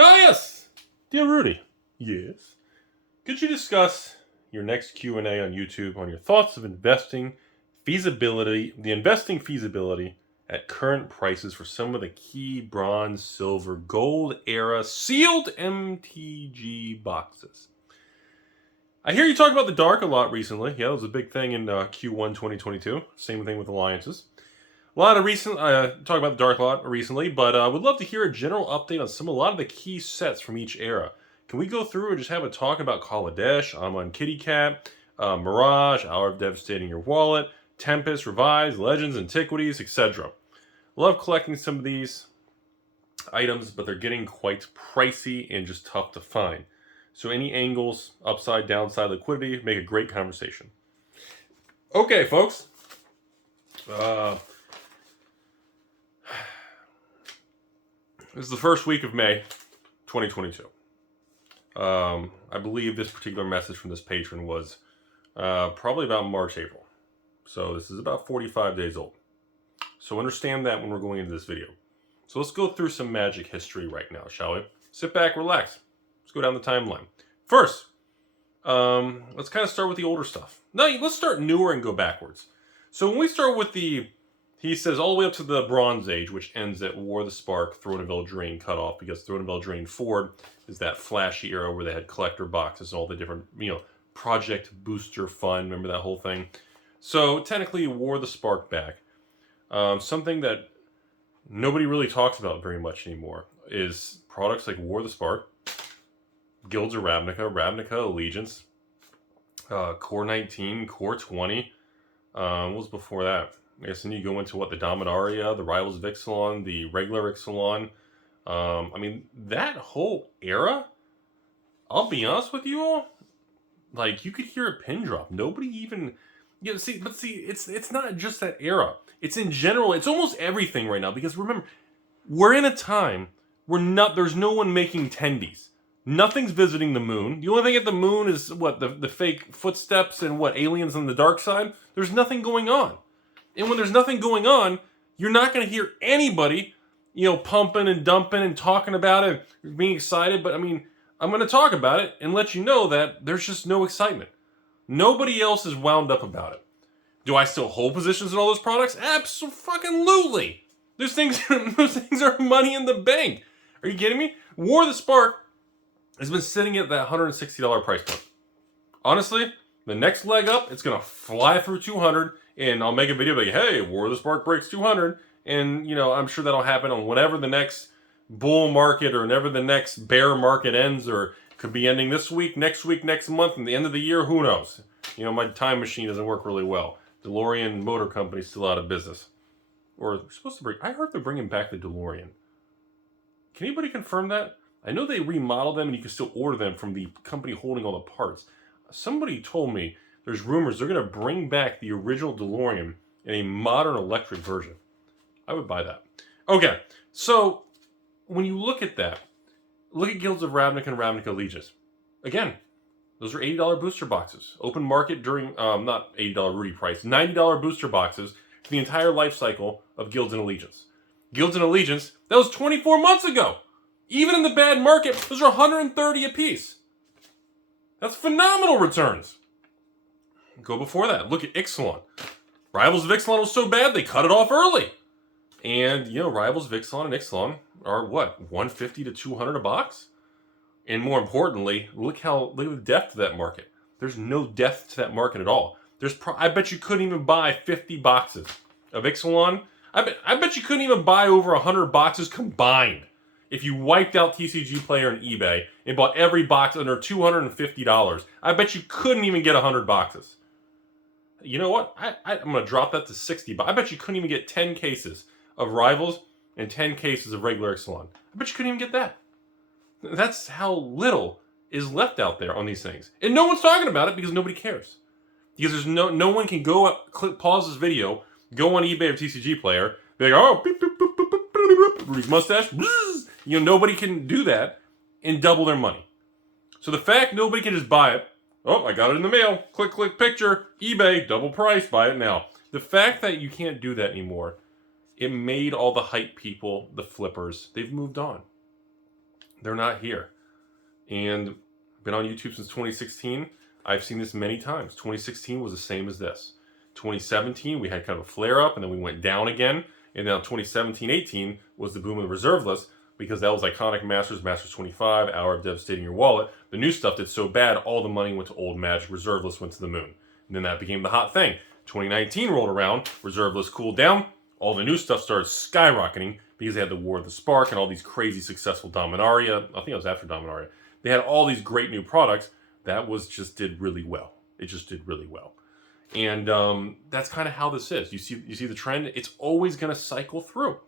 Oh, yes! Dear Rudy. Yes? Could you discuss your next Q&A on YouTube on your thoughts of investing feasibility, the investing feasibility at current prices for some of the key bronze, silver, gold era sealed MTG boxes? I hear you talk about the dark a lot recently. Yeah, it was a big thing in Q1 2022. Same thing with alliances. A lot of recent talk about the dark a lot recently, but I would love to hear a general update on a lot of the key sets from each era. Can we go through and just have a talk about Kaladesh, Amon Kitty Cat, Mirage, Hour of Devastating Your Wallet, Tempest, Revised, Legends, Antiquities, etc. Love collecting some of these items, but they're getting quite pricey and just tough to find. So any angles, upside, downside, liquidity, make a great conversation. Okay, folks. This is the first week of May, 2022. I believe this particular message from this patron was probably about March, April. So this is about 45 days old. So understand that when we're going into this video. So let's go through some magic history right now, shall we? Sit back, relax. Let's go down the timeline. First, let's kind of start with the older stuff. No, let's start newer and go backwards. So when we start with he says all the way up to the Bronze Age, which ends at War of the Spark, Throne of Eldraine cut off, because Throne of Eldraine Forward is that flashy era where they had collector boxes and all the different, Project Booster Fun. Remember that whole thing? So technically, War of the Spark back. Something that nobody really talks about very much anymore is products like War of the Spark, Guilds of Ravnica, Ravnica Allegiance, Core 19, Core 20. What was before that? I guess then you go into the Dominaria, the Rivals of Ixalan, the regular Ixalan. That whole era, I'll be honest with you all, you could hear a pin drop. Nobody even, it's not just that era. It's in general, it's almost everything right now, because remember, we're in a time where there's no one making tendies. Nothing's visiting the moon. The only thing at the moon is, the fake footsteps and aliens on the dark side? There's nothing going on. And when there's nothing going on, you're not going to hear anybody, pumping and dumping and talking about it, being excited. But I'm going to talk about it and let you know that there's just no excitement. Nobody else is wound up about it. Do I still hold positions in all those products? Absolutely. Those things are money in the bank. Are you kidding me? War of the Spark has been sitting at that $160 price point. Honestly, the next leg up, it's going to fly through 200, and I'll make a video like, hey, War of the Spark breaks 200, and, I'm sure that'll happen on whenever the next bull market or whenever the next bear market ends, or it could be ending this week, next month, and the end of the year, who knows? My time machine doesn't work really well. DeLorean Motor Company's still out of business. Or they're supposed to I heard they're bringing back the DeLorean. Can anybody confirm that? I know they remodeled them and you can still order them from the company holding all the parts. Somebody told me there's rumors they're going to bring back the original DeLorean in a modern electric version. I would buy that. Okay, so when you look at that, look at Guilds of Ravnica and Ravnica Allegiance. Again, those are $80 booster boxes. Open market during, not $80 Rudy price, $90 booster boxes for the entire life cycle of Guilds and Allegiance. Guilds and Allegiance, that was 24 months ago. Even in the bad market, those are $130 a piece. That's phenomenal returns. Go before that. Look at Ixalan. Rivals of Ixalan was so bad, they cut it off early. And, Rivals of Ixalan and Ixalan are $150 to $200 a box? And more importantly, look at the depth of that market. There's no depth to that market at all. I bet you couldn't even buy 50 boxes of Ixalan. I bet you couldn't even buy over 100 boxes combined if you wiped out TCG Player and eBay and bought every box under $250. I bet you couldn't even get 100 boxes. You know what? I'm going to drop that to 60. But I bet you couldn't even get 10 cases of Rivals and 10 cases of regular Ixalan. I bet you couldn't even get that. That's how little is left out there on these things. And no one's talking about it because nobody cares. Because there's no one can go up, pause this video, go on eBay or TCG Player, be like, oh, beep, beep, beep, beep, beep, beep, Rudy's mustache, bzz. Nobody can do that and double their money. So the fact nobody can just buy it, oh, I got it in the mail, click, picture, eBay, double price, buy it now. The fact that you can't do that anymore, it made all the hype people, the flippers, they've moved on. They're not here. And been on YouTube since 2016. I've seen this many times. 2016 was the same as this. 2017, we had kind of a flare up and then we went down again. And now 2017-18 was the boom of the reserve list because that was iconic Masters 25, Hour of Devastating Your Wallet. The new stuff did so bad, all the money went to old Magic. Reserve list went to the moon. And then that became the hot thing. 2019 rolled around, reserve list cooled down, all the new stuff started skyrocketing because they had the War of the Spark and all these crazy successful Dominaria. I think it was after Dominaria. They had all these great new products that just did really well. It just did really well. And that's kind of how this is. You see the trend? It's always going to cycle through.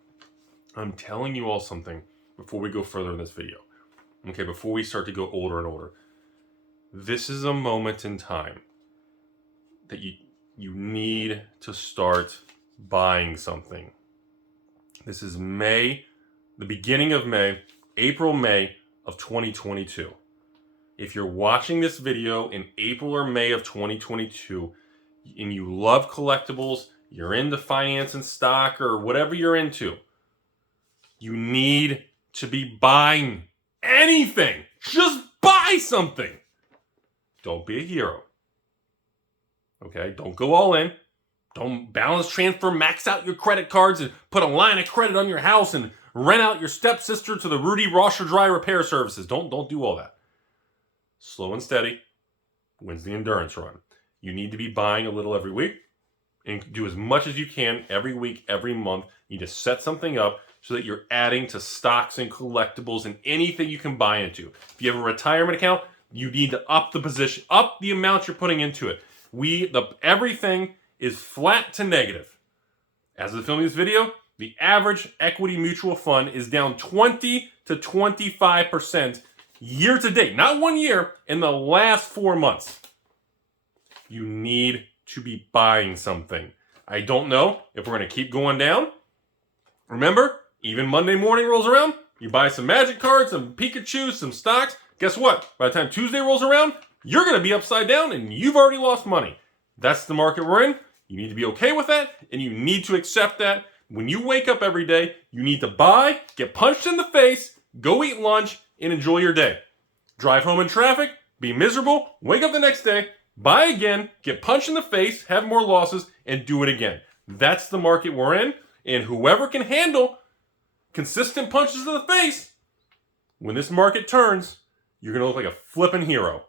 I'm telling you all something before we go further in this video. Okay, before we start to go older and older. This is a moment in time that you need to start buying something. This is May, the beginning of May, April, May of 2022. If you're watching this video in April or May of 2022 and you love collectibles, you're into finance and stock or whatever you're into, you need to be buying anything. Just buy something. Don't be a hero. Okay? Don't go all in. Don't balance transfer, max out your credit cards and put a line of credit on your house and rent out your stepsister to the Rudy washer dry repair services. Don't do all that. Slow and steady wins the endurance run. You need to be buying a little every week and do as much as you can every week, every month. You need to set something up so that you're adding to stocks and collectibles and anything you can buy into. If you have a retirement account, you need to up the position, up the amount you're putting into it. Everything is flat to negative. As of filming this video, the average equity mutual fund is down 20 to 25% year to date. Not 1 year, in the last 4 months. You need to be buying something. I don't know if we're going to keep going down. Remember, even Monday morning rolls around, you buy some Magic cards, some Pikachu, some stocks. Guess what? By the time Tuesday rolls around, you're going to be upside down and you've already lost money. That's the market we're in. You need to be okay with that, and you need to accept that. When you wake up every day, you need to buy, get punched in the face, go eat lunch, and enjoy your day. Drive home in traffic, be miserable, wake up the next day, buy again, get punched in the face, have more losses, and do it again. That's the market we're in, and whoever can handle consistent punches to the face, when this market turns, you're going to look like a flippin' hero.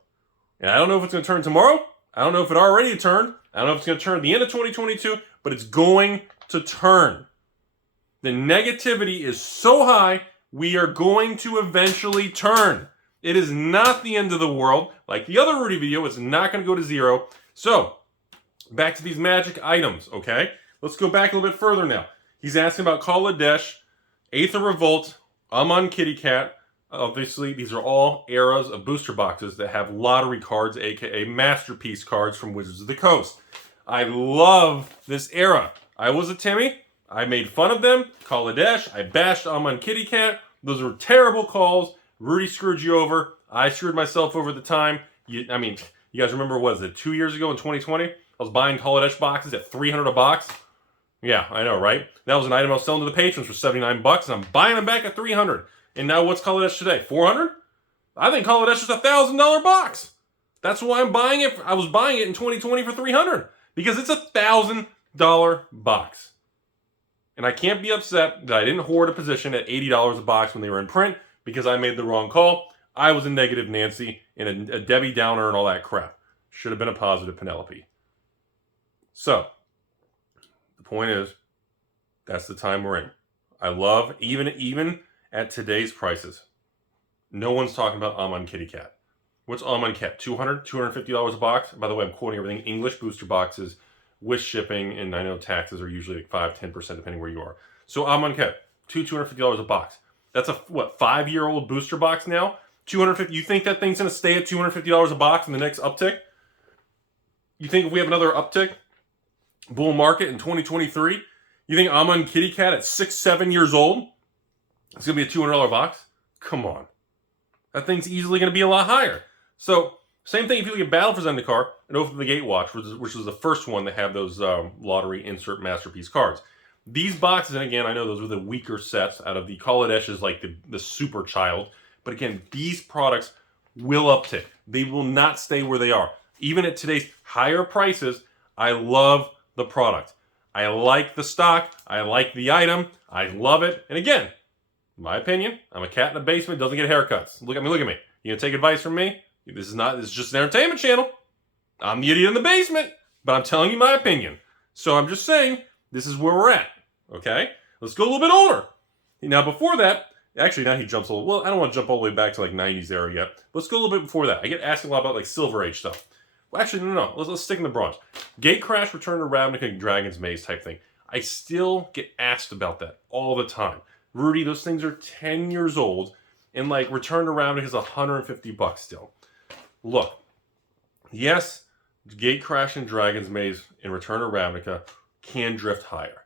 And I don't know if it's going to turn tomorrow. I don't know if it already turned. I don't know if it's going to turn at the end of 2022, but it's going to turn. The negativity is so high, we are going to eventually turn. It is not the end of the world. Like the other Rudy video, it's not going to go to zero. So, back to these magic items, okay? Let's go back a little bit further now. He's asking about Kaladesh, Aether Revolt, Amon Kitty Cat. Obviously, these are all eras of booster boxes that have lottery cards, aka masterpiece cards from Wizards of the Coast. I love this era. I was a Timmy. I made fun of them. Kaladesh. I bashed Amon Kitty Cat. Those were terrible calls. Rudy screwed you over. I screwed myself over at the time. You guys remember, what was it, 2 years ago in 2020? I was buying Kaladesh boxes at $300 a box. Yeah, I know, right? That was an item I was selling to the patrons for $79, and I'm buying them back at $300. And now what's Kaladesh today? $400? I think Kaladesh is a $1,000 box. That's why I'm buying it. I was buying it in 2020 for $300 because it's a $1,000 box. And I can't be upset that I didn't hoard a position at $80 a box when they were in print because I made the wrong call. I was a negative Nancy and a Debbie Downer and all that crap. Should have been a positive Penelope. So, the point is, that's the time we're in. I love, even at today's prices, no one's talking about Amon Kitty Cat. What's Amon Cat? $200, $250 a box? By the way, I'm quoting everything English booster boxes with shipping, and I know taxes are usually like 5-10% depending where you are. So Amon Cat, $250 a box. That's a, 5-year-old booster box now? $250. You think that thing's going to stay at $250 a box in the next uptick? You think if we have another uptick, bull market in 2023, you think Amon Kitty Cat at 6-7 years old, it's going to be a $200 box? Come on. That thing's easily going to be a lot higher. So, same thing if you look at Battle for Zendikar and Oath of the Gatewatch, which was the first one to have those lottery insert masterpiece cards. These boxes, and again, I know those were the weaker sets out of the Kaladesh is like the super child, But again, these products will uptick. They will not stay where they are. Even at today's higher prices, I love the product. I like the stock. I like the item. I love it. And again, in my opinion, I'm a cat in the basement, doesn't get haircuts. Look at me. You gonna take advice from me? This is just an entertainment channel. I'm the idiot in the basement, but I'm telling you my opinion. So I'm just saying, this is where we're at. Okay? Let's go a little bit older. Now before that, actually now he jumps a little, well, I don't want to jump all the way back to like 90s era yet. Let's go a little bit before that. I get asked a lot about like Silver Age stuff. Well, actually, no. Let's stick in the bronze. Gate Crash, Return to Ravnica, Dragon's Maze type thing. I still get asked about that all the time. Rudy, those things are 10 years old, and like Return to Ravnica is $150 still. Look, yes, Gate Crash and Dragon's Maze and Return to Ravnica can drift higher.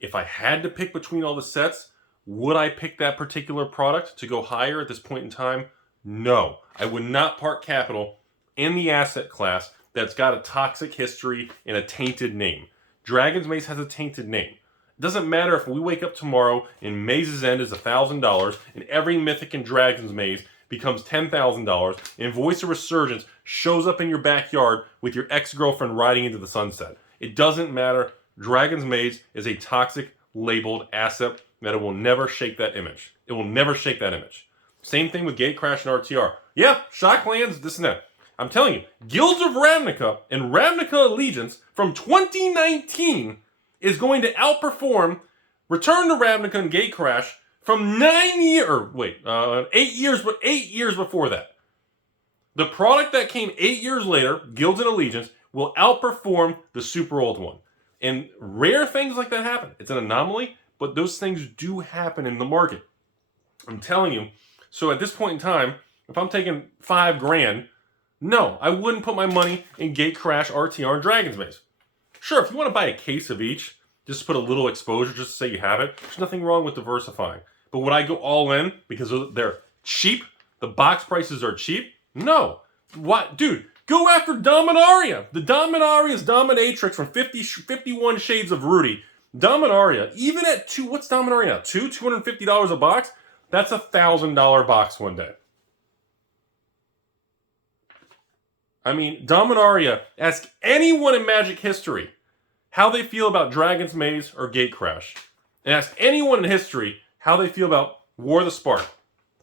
If I had to pick between all the sets, would I pick that particular product to go higher at this point in time? No. I would not park capital in the asset class that's got a toxic history and a tainted name. Dragon's Maze has a tainted name. It doesn't matter if we wake up tomorrow and Maze's End is $1,000 and every Mythic and Dragon's Maze becomes $10,000 and Voice of Resurgence shows up in your backyard with your ex-girlfriend riding into the sunset. It doesn't matter. Dragon's Maze is a toxic labeled asset that it will never shake that image. It will never shake that image. Same thing with Gate Crash and RTR. Yeah, Shocklands, this and that. I'm telling you, Guilds of Ravnica and Ravnica Allegiance from 2019 is going to outperform Return to Ravnica and Gate Crash from 8 years before that. The product that came 8 years later, Guilds and Allegiance, will outperform the super old one. And rare things like that happen. It's an anomaly, but those things do happen in the market. I'm telling you. So at this point in time, if I'm taking $5,000, no, I wouldn't put my money in Gate Crash, RTR, and Dragon's Maze. Sure, if you want to buy a case of each, just put a little exposure just to say you have it, there's nothing wrong with diversifying. But would I go all in because they're cheap? The box prices are cheap? No. What? Dude, go after Dominaria. The Dominaria's Dominatrix from 51 Shades of Rudy. Dominaria, even at what's Dominaria now? $250 a box? That's $1,000 box one day. I mean, Dominaria, ask anyone in Magic history how they feel about Dragon's Maze or Gate Crash. And ask anyone in history how they feel about War of the Spark,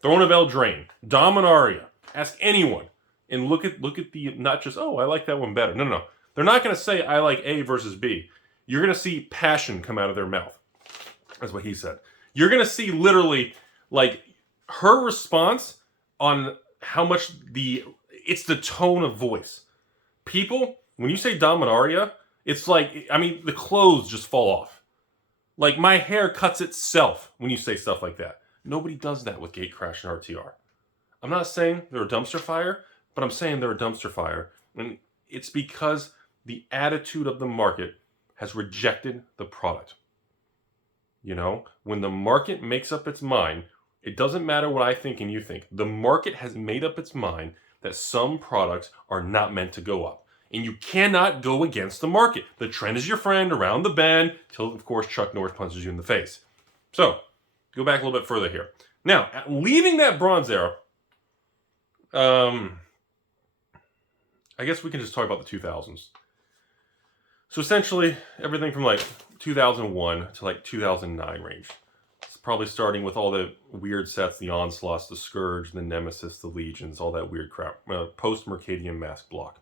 Throne of Eldraine, Dominaria. Ask anyone. And look at the, not just, oh, I like that one better. No. They're not going to say, I like A versus B. You're going to see passion come out of their mouth. That's what he said. You're going to see literally, like, her response on how much it's the tone of voice. People, when you say Dominaria, it's like, I mean, the clothes just fall off. Like, my hair cuts itself when you say stuff like that. Nobody does that with Gate Crash and RTR. I'm not saying they're a dumpster fire, but I'm saying they're a dumpster fire. And it's because the attitude of the market has rejected the product. You know, when the market makes up its mind, it doesn't matter what I think and you think. The market has made up its mind that some products are not meant to go up. And you cannot go against the market. The trend is your friend around the bend, till, of course, Chuck Norris punches you in the face. So, go back a little bit further here. Now, leaving that Bronze Era, I guess we can just talk about the 2000s. So essentially, everything from like 2001 to like 2009 range. It's probably starting with all the weird sets, the Onslaughts, the Scourge, the Nemesis, the Legions, all that weird crap. Post-Mercadian Mask block.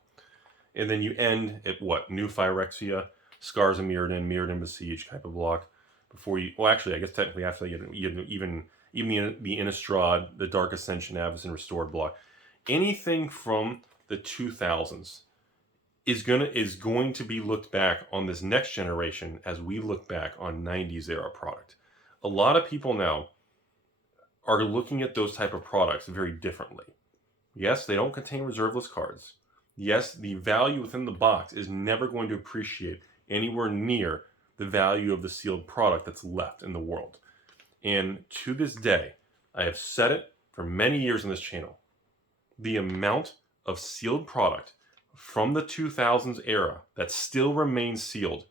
And then you end at what? New Phyrexia, Scars of Mirrodin Besiege type of block. Before you, well, actually, I guess technically after that, even the Innistrad, the Dark Ascension, Avacyn Restored block. Anything from the 2000s is going to be looked back on this next generation as we look back on 90s era product. A lot of people now are looking at those type of products very differently. Yes, they don't contain reserveless cards. Yes, the value within the box is never going to appreciate anywhere near the value of the sealed product that's left in the world. And to this day, I have said it for many years on this channel, the amount of sealed product from the 2000s era that still remains sealed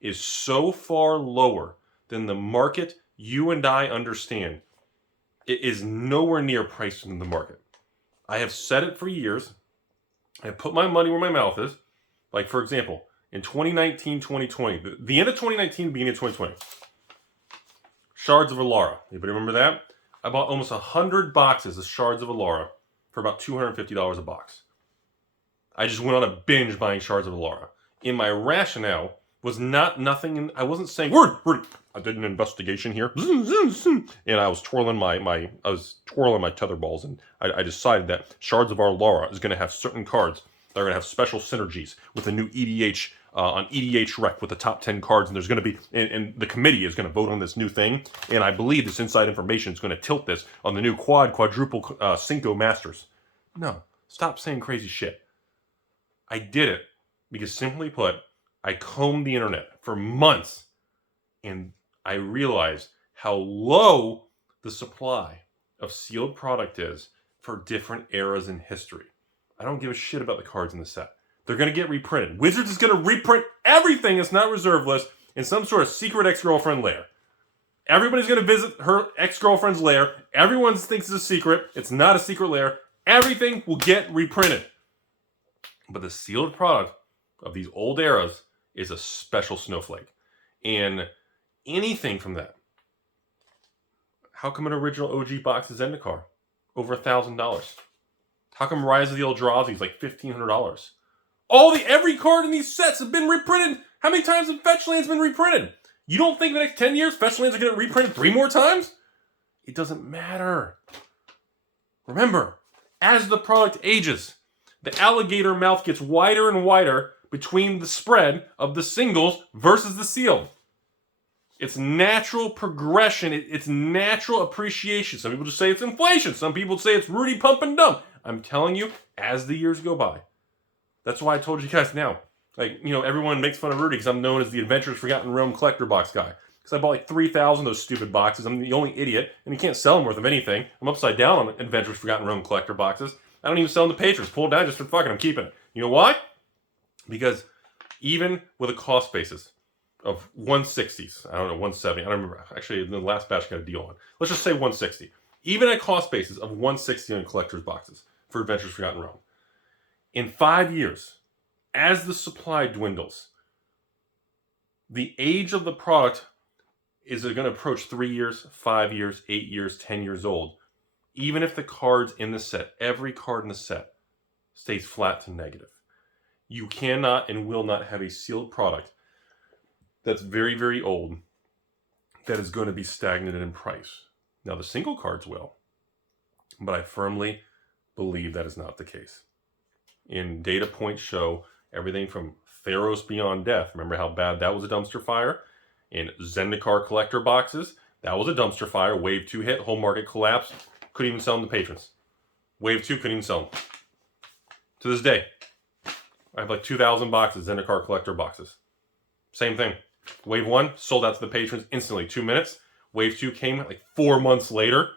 is so far lower than the market you and I understand. It is nowhere near priced in the market. I have said it for years. I have put my money where my mouth is. Like, for example, in 2019, 2020, the end of 2019, beginning of 2020, Shards of Alara. Anybody remember that? I bought almost 100 boxes of Shards of Alara for about $250 a box. I just went on a binge buying Shards of Alara. In my rationale was nothing. I wasn't saying, Rudy, I did an investigation here, and I was twirling my tether balls, and I decided that Shards of Alara is going to have certain cards that are going to have special synergies with the new EDH on EDH Rec with the top 10 cards, and there's going to be, and the committee is going to vote on this new thing, and I believe this inside information is going to tilt this on the new quadruple Cinco Masters. No, stop saying crazy shit. I did it because, simply put, I combed the internet for months, and I realized how low the supply of sealed product is for different eras in history. I don't give a shit about the cards in the set. They're going to get reprinted. Wizards is going to reprint everything that's not reserve list in some sort of secret ex-girlfriend lair. Everybody's going to visit her ex-girlfriend's lair. Everyone thinks it's a secret. It's not a secret lair. Everything will get reprinted. But the sealed product of these old eras is a special snowflake. And anything from that. How come an original OG box is Zendikar over $1,000? How come Rise of the Eldrazi is like $1,500? Every card in these sets have been reprinted. How many times have Fetch Lands been reprinted? You don't think the next 10 years Fetch Lands are going to reprint 3 more times? It doesn't matter. Remember, as the product ages, the alligator mouth gets wider and wider between the spread of the singles versus the sealed. It's natural progression. It's natural appreciation. Some people just say it's inflation. Some people say it's Rudy pump and dump. I'm telling you, as the years go by. That's why I told you guys now. Like, everyone makes fun of Rudy because I'm known as the Adventures Forgotten Realm collector box guy. Because I bought like 3,000 of those stupid boxes. I'm the only idiot, and you can't sell them worth of anything. I'm upside down on Adventures Forgotten Realm collector boxes. I don't even sell them to patrons. Pull it down just for fucking, I'm keeping it. You know why? Because even with a cost basis of 160s, I don't know, 170, I don't remember. Actually, in the last batch I got a deal on. Let's just say 160. Even at a cost basis of 160 on collector's boxes for Adventures Forgotten Realm. In 5 years, as the supply dwindles, the age of the product is going to approach 3 years, 5 years, 8 years, 10 years old. Even if the cards in the set, every card in the set, stays flat to negative. You cannot and will not have a sealed product that's very, very old that is going to be stagnant in price. Now, the single cards will, but I firmly believe that is not the case. And data points show everything from Theros Beyond Death. Remember how bad that was a dumpster fire? In Zendikar collector boxes, that was a dumpster fire. Wave 2 hit, whole market collapsed. Couldn't even sell them to patrons. Wave 2 couldn't even sell them. To this day, I have like 2,000 boxes, Zendikar collector boxes. Same thing. Wave 1 sold out to the patrons instantly, 2 minutes. Wave 2 came like 4 months later.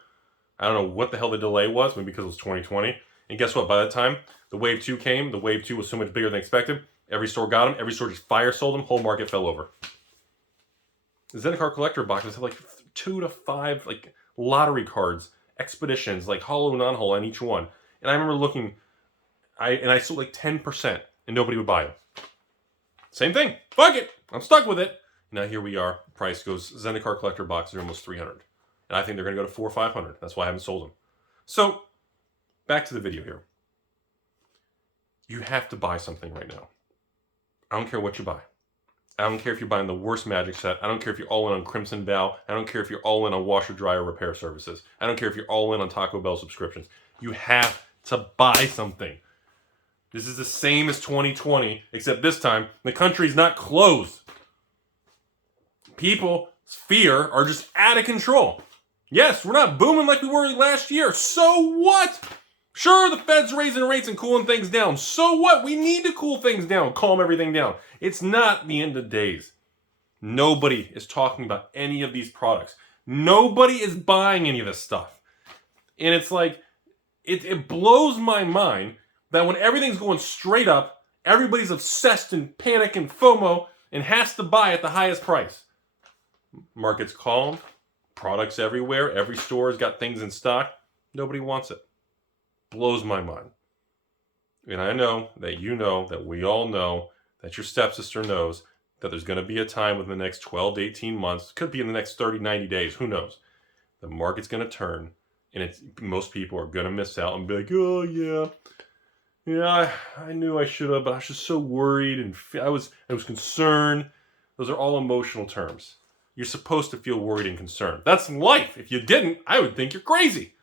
I don't know what the hell the delay was, maybe because it was 2020. And guess what? By that time, the Wave 2 came. The Wave 2 was so much bigger than expected. Every store got them. Every store just fire sold them. Whole market fell over. The Zendikar collector boxes have like 2 to 5 like lottery cards, expeditions, like hollow, non-hollow on each one. And I remember looking, I sold like 10%, and nobody would buy them. Same thing. Fuck it. I'm stuck with it. Now here we are. Price goes, Zendikar collector boxes are almost 300. And I think they're going to go to 400 or 500. That's why I haven't sold them. So, back to the video here. You have to buy something right now. I don't care what you buy. I don't care if you're buying the worst Magic set. I don't care if you're all in on Crimson Vow. I don't care if you're all in on washer dryer repair services. I don't care if you're all in on Taco Bell subscriptions. You have to buy something. This is the same as 2020, except this time the country's not closed. People's fear are just out of control. Yes, we're not booming like we were last year. So what? Sure, the Fed's raising rates and cooling things down. So what? We need to cool things down, calm everything down. It's not the end of days. Nobody is talking about any of these products. Nobody is buying any of this stuff. And it's like, it blows my mind that when everything's going straight up, everybody's obsessed and panic and FOMO and has to buy at the highest price. Market's calm, products everywhere. Every store has got things in stock. Nobody wants it. Blows my mind. And I know that you know that we all know that your stepsister knows that there's going to be a time within the next 12 to 18 months, could be in the next 30, 90 days, who knows. The market's going to turn, and most people are going to miss out and be like, oh, yeah, I knew I should have, but I was just so worried, and I was concerned. Those are all emotional terms. You're supposed to feel worried and concerned. That's life. If you didn't, I would think you're crazy.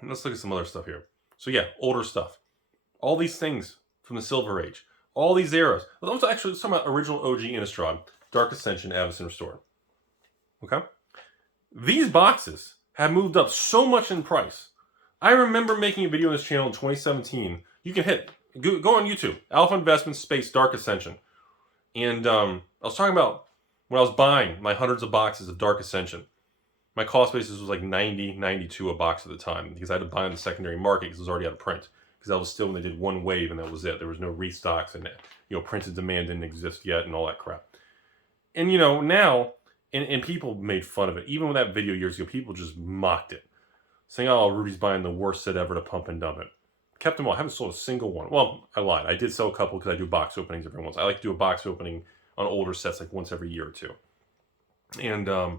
And let's look at some other stuff here. So yeah, older stuff. All these things from the Silver Age. All these eras. Let's talk about original OG Innistrad, Dark Ascension, Avacyn Restored. Okay? These boxes have moved up so much in price. I remember making a video on this channel in 2017. You can go on YouTube, Alpha Investments space Dark Ascension. And I was talking about when I was buying my hundreds of boxes of Dark Ascension. My cost basis was like 90, 92 a box at the time because I had to buy on the secondary market because it was already out of print. Because that was still when they did one wave and that was it. There was no restocks and printed demand didn't exist yet and all that crap. And now, and people made fun of it. Even with that video years ago, people just mocked it. Saying, oh, Rudy's buying the worst set ever to pump and dump it. Kept them all. I haven't sold a single one. Well, I lied. I did sell a couple because I do box openings every once. I like to do a box opening on older sets like once every year or two. And I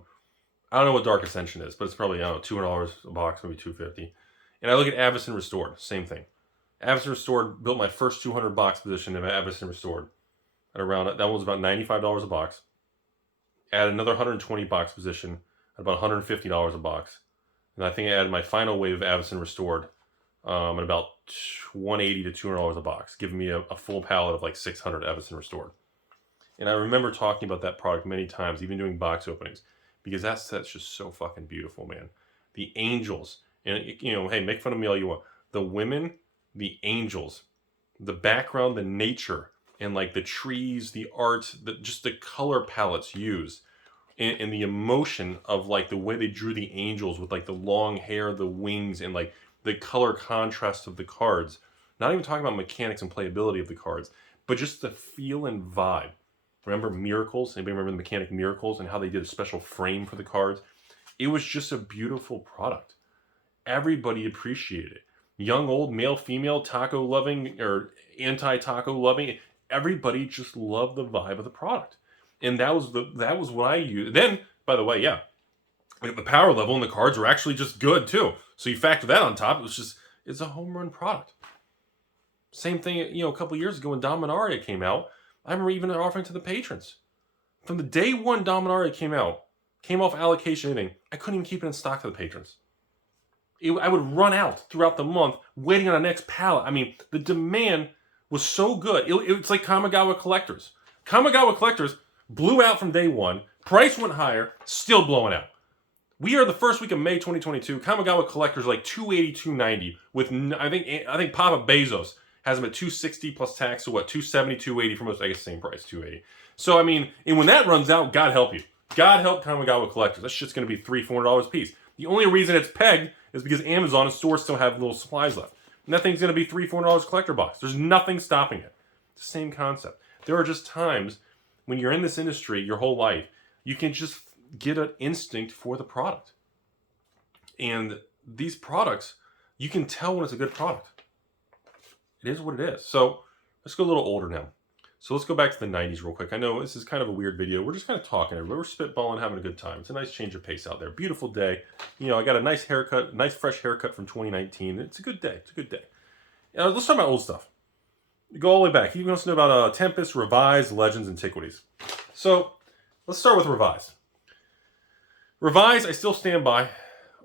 don't know what Dark Ascension is, but it's probably, I don't know, $200 a box, maybe $250. And I look at Avacyn Restored, same thing. Avacyn Restored, built my first 200 box position of Avacyn Restored at around, that one was about $95 a box. Added another 120 box position at about $150 a box. And I think I added my final wave of Avacyn Restored at about $180 to $200 a box, giving me a full pallet of like 600 Avacyn Restored. And I remember talking about that product many times, even doing box openings, because that set's just so fucking beautiful, man. The angels, and hey, make fun of me all you want. The women, the angels, the background, the nature, and like the trees, the art, just the color palettes used. And the emotion of like the way they drew the angels with like the long hair, the wings, and like the color contrast of the cards. Not even talking about mechanics and playability of the cards, but just the feel and vibe. Remember Miracles? Anybody remember the mechanic Miracles and how they did a special frame for the cards? It was just a beautiful product. Everybody appreciated it. Young, old, male, female, taco loving or anti-taco loving. Everybody just loved the vibe of the product. And that was what I used. Then, by the way, yeah, the power level and the cards were actually just good too. So you factor that on top, it's a home run product. Same thing, a couple of years ago when Dominaria came out, I remember even offering to the patrons. From the day one Dominaria came off allocation anything, I couldn't even keep it in stock for the patrons. I would run out throughout the month waiting on the next pallet. I mean, the demand was so good. It's like Kamigawa Collectors. Kamigawa Collectors blew out from day one. Price went higher, still blowing out. We are the first week of May 2022. Kamigawa Collectors are like $280, $290. With I think Papa Bezos has them at $260 plus tax. So what? $270, $280 for most. I guess same price, $280. So I mean, and when that runs out, God help you. God help Kamigawa Collectors. That shit's going to be $300, $400 a piece. The only reason it's pegged is because Amazon and stores still have little supplies left. And that thing's going to be $300, $400 collector box. There's nothing stopping it. It's the same concept. There are just times when you're in this industry your whole life, you can just get an instinct for the product. And these products, you can tell when it's a good product. It is what it is. So let's go a little older now. So let's go back to the 90s real quick. I know this is kind of a weird video. We're just kind of talking. We're spitballing, having a good time. It's a nice change of pace out there. Beautiful day. I got a nice haircut, nice fresh haircut from 2019. It's a good day. It's a good day. Let's talk about old stuff. Go all the way back. You want to know about Tempest, Revise, Legends, Antiquities. So let's start with Revise. Revise, I still stand by.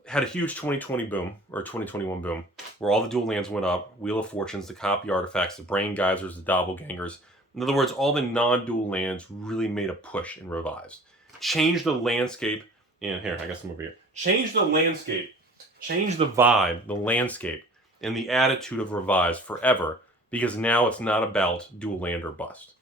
Had a huge 2020 boom, or 2021 boom, where all the dual lands went up. Wheel of Fortunes, the copy artifacts, the brain geysers, the doppelgangers. In other words, all the non-dual lands really made a push in Revise. Changed the landscape. And here, I got some over here. Changed the landscape. Changed the vibe, the landscape, and the attitude of Revise forever. Because now it's not about dual land or bust.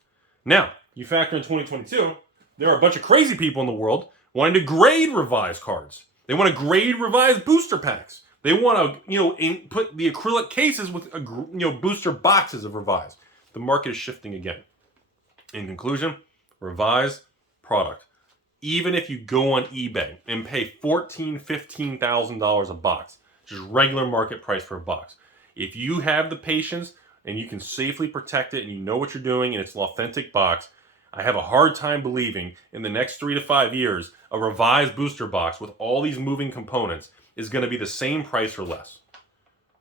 Now, you factor in 2022, there are a bunch of crazy people in the world wanting to grade Revise cards. They want to grade Revise booster packs. They want to, put the acrylic cases with, booster boxes of Revise. The market is shifting again. In conclusion, Revise product. Even if you go on eBay and pay $14,000, $15,000 a box, just regular market price for a box, if you have the patience and you can safely protect it and you know what you're doing and it's an authentic box, I have a hard time believing in the next 3 to 5 years a revised booster box with all these moving components is going to be the same price or less.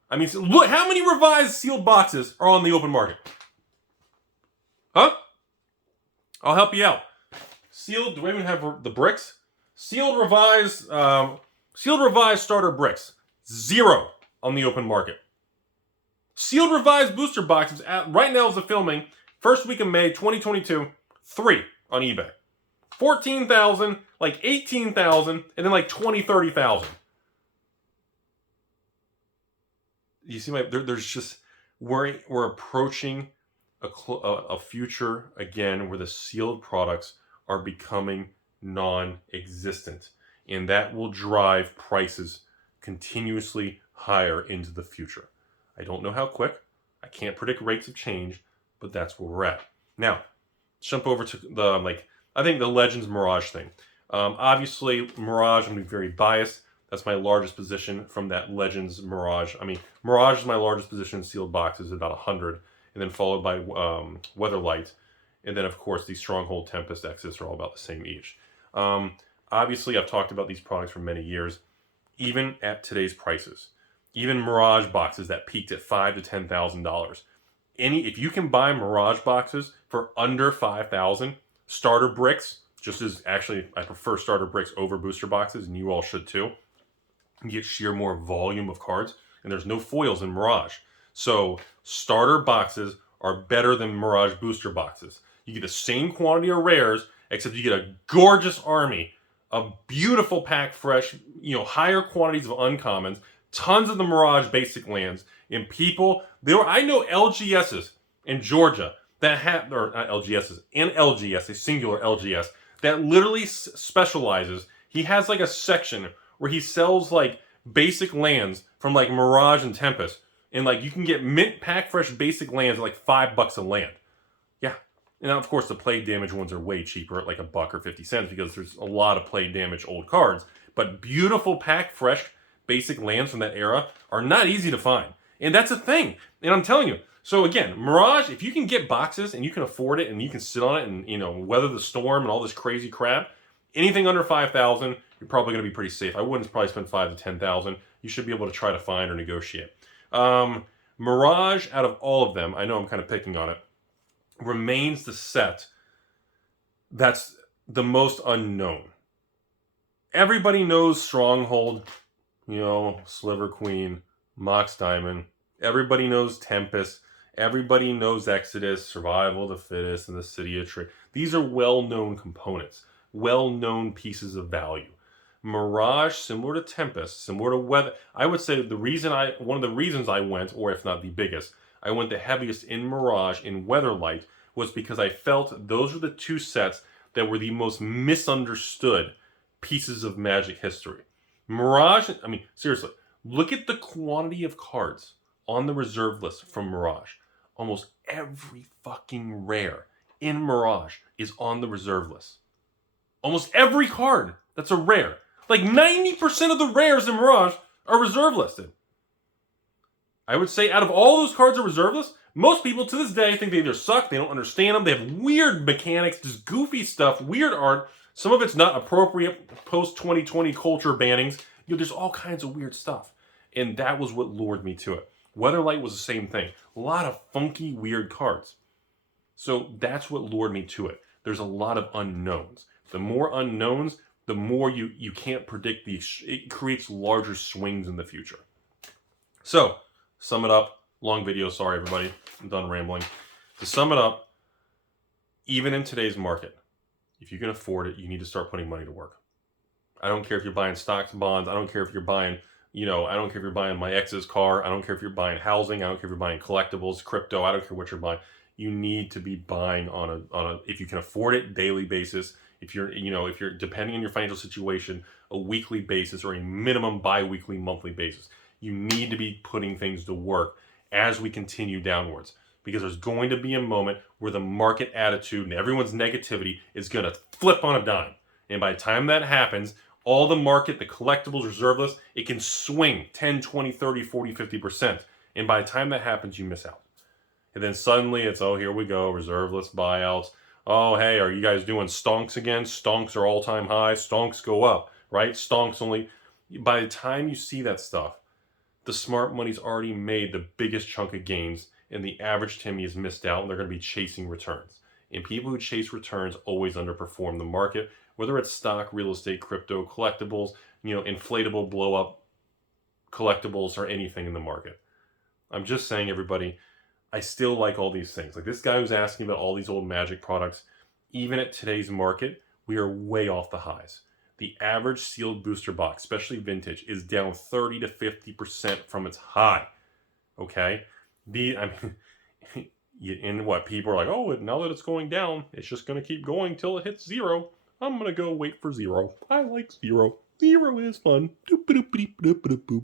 I mean, look, how many revised sealed boxes are on the open market? Huh? I'll help you out. Sealed, do I even have the bricks? Sealed revised starter bricks. 0 on the open market. Sealed revised booster boxes, right now as of filming, first week of May 2022, 3 on eBay. 14,000, like 18,000, and then like 20, 30,000. You see there's just, we're approaching a future again where the sealed products are becoming non-existent, and that will drive prices continuously higher into the future. I don't know how quick. I can't predict rates of change, but that's where we're at. Now, let's jump over to the, I think the Legends Mirage thing. Obviously, Mirage, I'm going to be very biased. That's my largest position from that Legends Mirage. I mean, Mirage is my largest position in sealed boxes, about 100, and then followed by Weatherlight. And then, of course, these Stronghold Tempest Exodus are all about the same each. Obviously, I've talked about these products for many years, even at today's prices. Even Mirage boxes that peaked at $5,000 to $10,000. If you can buy Mirage boxes for under $5,000, starter bricks, just as actually I prefer starter bricks over booster boxes, and you all should too. You get sheer more volume of cards, and there's no foils in Mirage. So starter boxes are better than Mirage booster boxes. You get the same quantity of rares, except you get a gorgeous army, a beautiful pack fresh, higher quantities of uncommons, tons of the Mirage basic lands, and people, I know LGSs in Georgia that have, or not LGSs, an LGS, a singular LGS, that literally specializes. He has like a section where he sells like basic lands from like Mirage and Tempest, and like you can get mint pack fresh basic lands at like $5 a land. Yeah. And of course the play damage ones are way cheaper at like $1 or 50 cents because there's a lot of play damage old cards. But beautiful pack fresh basic lands from that era are not easy to find. And that's a thing. And I'm telling you. So again, Mirage, if you can get boxes and you can afford it and you can sit on it and weather the storm and all this crazy crap, anything under $5,000, you're probably going to be pretty safe. I wouldn't probably spend $5,000 to $10,000. You should be able to try to find or negotiate. Mirage, out of all of them, I know I'm kind of picking on it, remains the set that's the most unknown. Everybody knows Stronghold, Sliver Queen, Mox Diamond. Everybody knows Tempest. Everybody knows Exodus, Survival of the Fittest, and the City of Trade. These are well-known components, well-known pieces of value. Mirage, similar to Tempest, similar to Weather. I would say one of the reasons I went, or if not the biggest, I went the heaviest in Mirage in Weatherlight was because I felt those were the two sets that were the most misunderstood pieces of Magic history. Mirage, I mean, seriously, look at the quantity of cards on the reserve list from Mirage. Almost every fucking rare in Mirage is on the reserve list. Almost every card that's a rare. Like 90% of the rares in Mirage are reserve listed. I would say out of all those cards are reserve list, most people to this day think they either suck, they don't understand them, they have weird mechanics, just goofy stuff, weird art. Some of it's not appropriate post-2020 culture bannings. There's all kinds of weird stuff. And that was what lured me to it. Weatherlight was the same thing. A lot of funky, weird cards. So that's what lured me to it. There's a lot of unknowns. The more unknowns, the more you can't predict it creates larger swings in the future. So, sum it up. Long video, sorry everybody. I'm done rambling. To sum it up, even in today's market, if you can afford it, you need to start putting money to work. I don't care if you're buying stocks, bonds. I don't care if you're buying, I don't care if you're buying my ex's car. I don't care if you're buying housing. I don't care if you're buying collectibles, crypto. I don't care what you're buying. You need to be buying on a if you can afford it, daily basis. If you're depending on your financial situation, a weekly basis or a minimum bi-weekly, monthly basis. You need to be putting things to work as we continue downwards. Because there's going to be a moment where the market attitude and everyone's negativity is going to flip on a dime. And by the time that happens, all the market, the collectibles, reserve list, it can swing 10, 20, 30, 40, 50%. And by the time that happens, you miss out. And then suddenly it's, oh, here we go, reserve list buyouts. Oh, hey, are you guys doing stonks again? Stonks are all-time high. Stonks go up, right? Stonks only. By the time you see that stuff, the smart money's already made the biggest chunk of gains, and the average Timmy has missed out, and they're going to be chasing returns. And people who chase returns always underperform the market, whether it's stock, real estate, crypto, collectibles, inflatable blow-up collectibles, or anything in the market. I'm just saying, everybody, I still like all these things. Like this guy who's asking about all these old Magic products, even at today's market, we are way off the highs. The average sealed booster box, especially vintage, is down 30 to 50% from its high. Okay? And what people are like, oh, now that it's going down, it's just going to keep going till it hits zero. I'm going to go wait for zero. I like zero. Zero is fun.